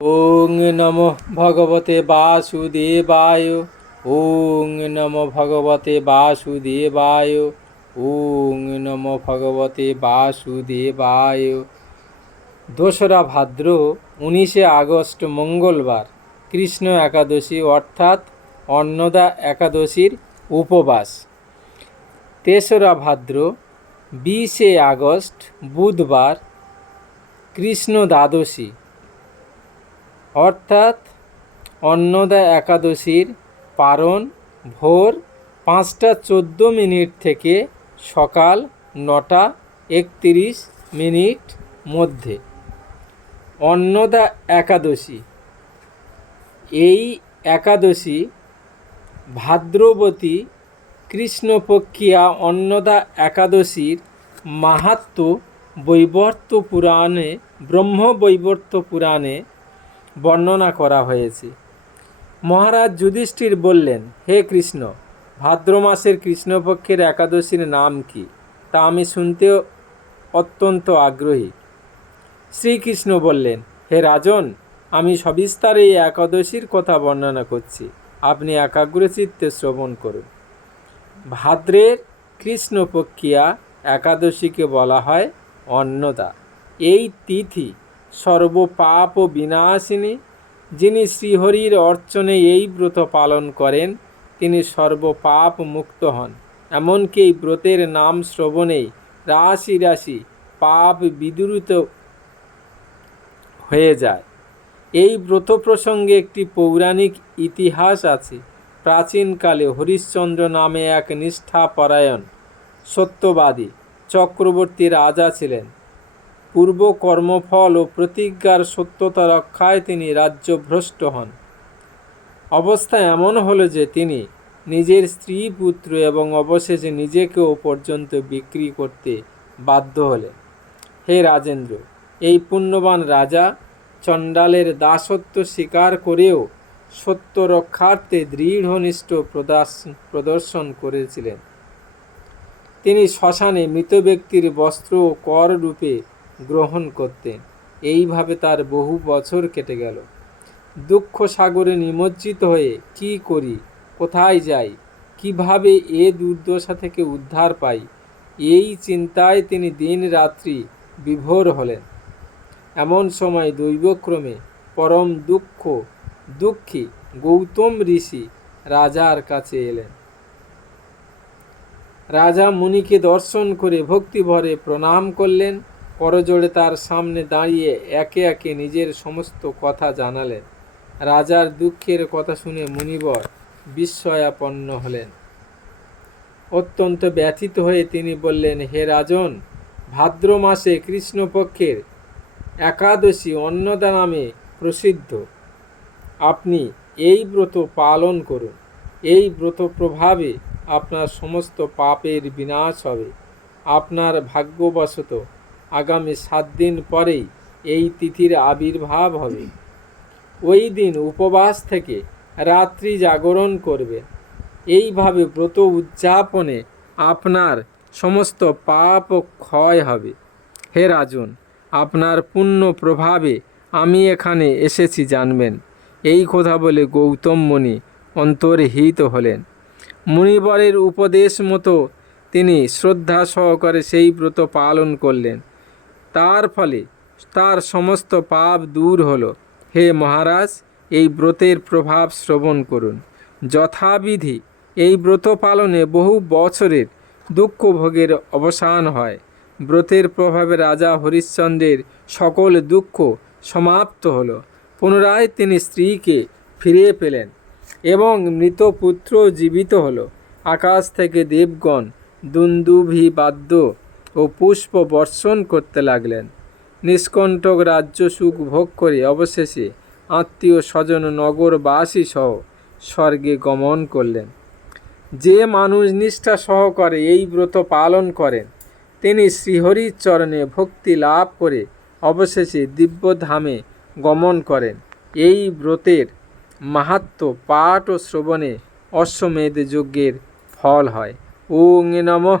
ওং নম ভগবতে বাসুদেবায়। ওং নম ভগবতে বাসুদেবায়। ওং নম ভগবতে বাসুদেবায়। দোসরা ভাদ্র, উনিশে আগস্ট, মঙ্গলবার, কৃষ্ণ একাদশী অর্থাৎ অন্নদা একাদশীর উপবাস। তেসরা ভাদ্র, বিশে আগস্ট, বুধবার, কৃষ্ণ দ্বাদশী। অর্থাৎ অন্নদা একাদশীর পারণ ভোর পাঁচটা চোদ্দ মিনিট থেকে সকাল নটা একত্রিশ মিনিট মধ্যে। অন্নদা একাদশী। এই একাদশী ভাদ্রবতী কৃষ্ণপক্ষিয়া অন্নদা একাদশীর মাহাত্ম বৈবর্ত পুরাণে, ব্রহ্ম বৈবর্ত পুরাণে বর্ণনা করা হয়েছে। মহারাজ যুধিষ্ঠির বললেন, হে কৃষ্ণ, ভাদ্র মাসের কৃষ্ণপক্ষের একাদশীর নাম কি? তা আমি শুনতেও অত্যন্ত আগ্রহী। শ্রীকৃষ্ণ বললেন, হে রাজন, আমি সবিস্তারে এই একাদশীর কথা বর্ণনা করছি। আপনি একাগ্রচিত্তে শ্রবণ করুন। ভাদ্রের কৃষ্ণপক্ষিয়া একাদশীকে বলা হয় অন্নদা। এই তিথি সর্বপাপ বিনাশিনী যিনি শ্রীহরির অর্চনে এই ব্রত পালন করেন, তিনি সর্বপাপ মুক্ত হন। এমনকি এই ব্রতের নাম শ্রবণেই রাশি রাশি পাপ বিদুরিত হয়ে যায়। এই ব্রত প্রসঙ্গে একটি পৌরাণিক ইতিহাস আছে। প্রাচীনকালে হরিশ্চন্দ্র নামে এক নিষ্ঠাপরায়ণ, সত্যবাদী, চক্রবর্তী রাজা ছিলেন। পূর্ব কর্মফল ও প্রতিজ্ঞার সত্যতা রক্ষায় তিনি রাজ্যভ্রষ্ট হন। অবস্থা এমন হলো যে তিনি নিজের স্ত্রী, পুত্র এবং অবশেষে নিজেকেও পর্যন্ত বিক্রি করতে বাধ্য হলেন। হে রাজেন্দ্র, এই পুণ্যবান রাজা চণ্ডালের দাসত্ব স্বীকার করেও সত্য রক্ষার্থে দৃঢ়নিষ্ঠ প্রদর্শন করেছিলেন। তিনি শ্মশানে মৃত ব্যক্তির বস্ত্র ও কর রূপে গ্রহণ করতেন এইভাবে তার বহু বছর কেটে গেল। দুঃখ সাগরে নিমজ্জিত হয়ে কি করি, কোথায় যাই, কীভাবে এ দুর্দশা থেকে উদ্ধার পাই, এই চিন্তায় তিনি দিন রাত্রি বিভোর হলেন। এমন সময় দৈবক্রমে পরম দুঃখ, দুঃখী গৌতম ঋষি রাজার কাছে এলেন। রাজা মুনিকে দর্শন করে ভক্তিভরে প্রণাম করলেন। করজোড়ে তার সামনে দাঁড়িয়ে একে একে নিজের সমস্ত কথা জানালেন। রাজার দুঃখের কথা শুনে মুনিবর বিস্ময়াপন্ন হলেন। অত্যন্ত ব্যথিত হয়ে তিনি বললেন, হে রাজন, ভাদ্র মাসে কৃষ্ণপক্ষের একাদশী অন্নদা নামে প্রসিদ্ধ। আপনি এই ব্রত পালন করুন। এই ব্রত প্রভাবে আপনার সমস্ত পাপের বিনাশ হবে। আপনার ভাগ্যবশত আগামী সাত দিন পরেই এই তিথির আবির্ভাব হবে। ওই দিন উপবাস থেকে রাত্রি জাগরণ করবে। এইভাবে ব্রত উদযাপনে আপনার সমস্ত পাপ ক্ষয় হবে। হে রাজন, আপনার পুণ্য প্রভাবে আমি এখানে এসেছি জানবেন। এই কথা বলে গৌতম মুনি অন্তর্হিত হলেন। মুনিবরের উপদেশ মতো তিনি শ্রদ্ধা সহকারে সেই ব্রত পালন করলেন। তার ফলে তার সমস্ত পাপ দূর হলো। হে মহারাজ, এই ব্রতের প্রভাব শ্রবণ করুন। যথাবিধি এই ব্রত পালনে বহু বছরের দুঃখ ভোগের অবসান হয়। ব্রতের প্রভাবে রাজা হরিশ্চন্দ্রের সকল দুঃখ সমাপ্ত হলো। পুনরায় তিনি স্ত্রীকে ফিরিয়ে পেলেন এবং মৃত পুত্র জীবিত হলো। আকাশ থেকে দেবগণ দুন্দুভি বাদ্য ও পুষ্প বর্ষণ করতে লাগলেন। নিষ্কণ্টক রাজ্য সুখ ভোগ করে অবশেষে আত্মীয় স্বজন নগরবাসী সহ স্বর্গে গমন করলেন। যে মানুষ নিষ্ঠা সহকারে এই ব্রত পালন করেন, তিনি শ্রীহরির চরণে ভক্তি লাভ করে অবশেষে দিব্যধামে গমন করেন। এই ব্রতের মাহাত্ম পাঠ ও শ্রবণে অশ্বমেধ যজ্ঞের ফল হয়। ওং নমঃ।